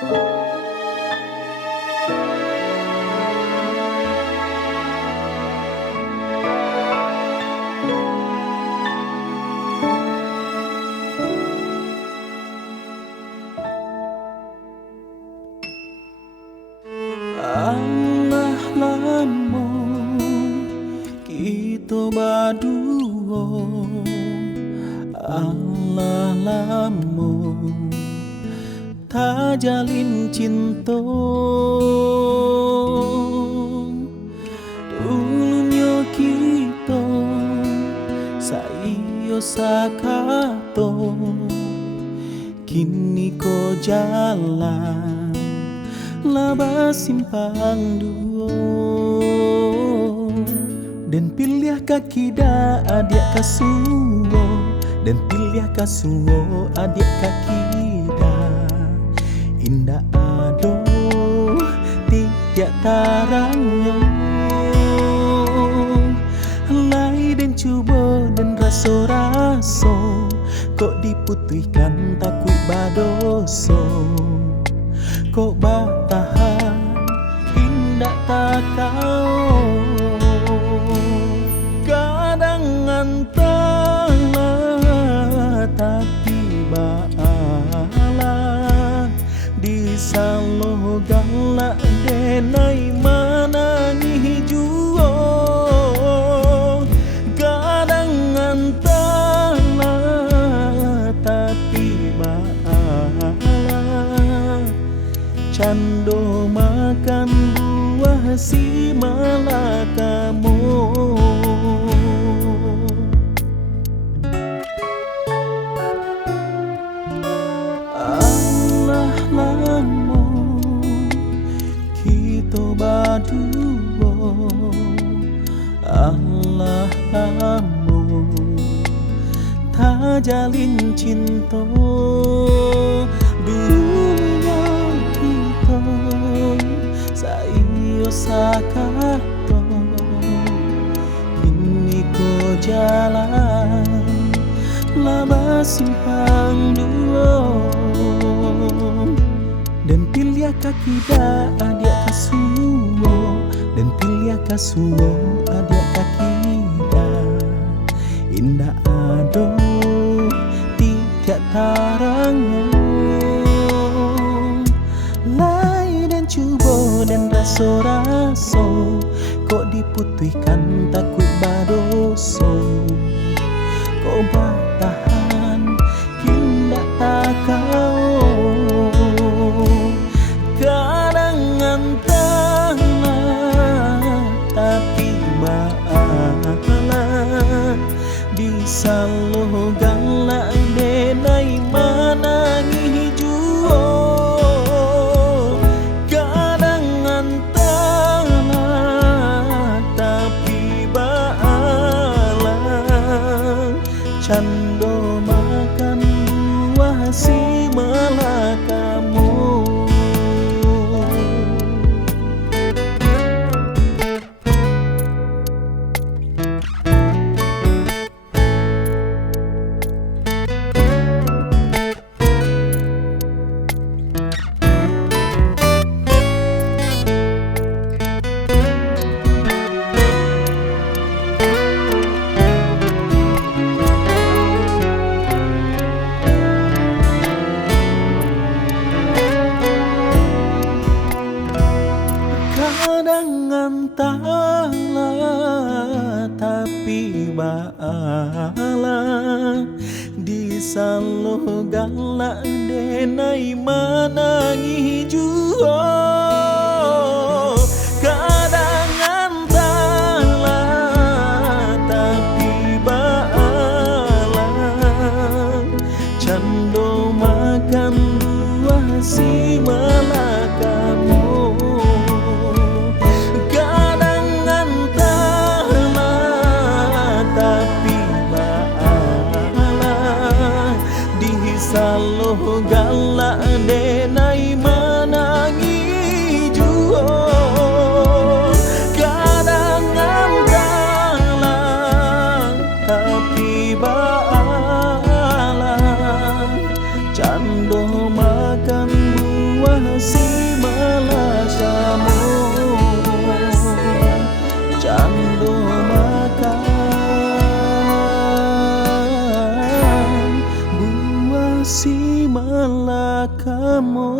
Allah lamo kita berdua, Allah lamo tak jalin cinta. Dulunya kita sayo sakato, kini ko jalan laba simpang duo. Dan pilih kaki da adik kasuo, dan pilih kasuo adik kaki da. Indah ado tiap tarangnya, lai dan cuba dan raso-raso, kok diputihkan takut badoso. Kok bertahan indah tak kau, kadang antara tapi bala di salo galak denai manangi juo. Kadang antara tapi bala cando makan buah si malakamu. Allah lamo kita berdua, Allah lamo tak jalin cinta. Dulunya kita sayo sakato, kini ko jalan laba simpang duo. Dan pilih kaki da adik kasuo, dan pilih kasuo adik kaki da. Indah ado tiap tarangnya, lai dan cubo dan raso-raso, kok diputihkan takut badoso. Kok bertahan kindak tak kau, kadang antara tapi bala di salo galak denai manangi juo. Kadang antara tapi bala cando makan buah si malakamu. Kadang antara tapi bala di salo galak denai manangi juo. Kadang antara tapi bala cando makan buah si malakamu. Salo galak denai manangi juo. Kadang antara tapi bala cando makan buah buah si malakamu candu makan buah si malakamu.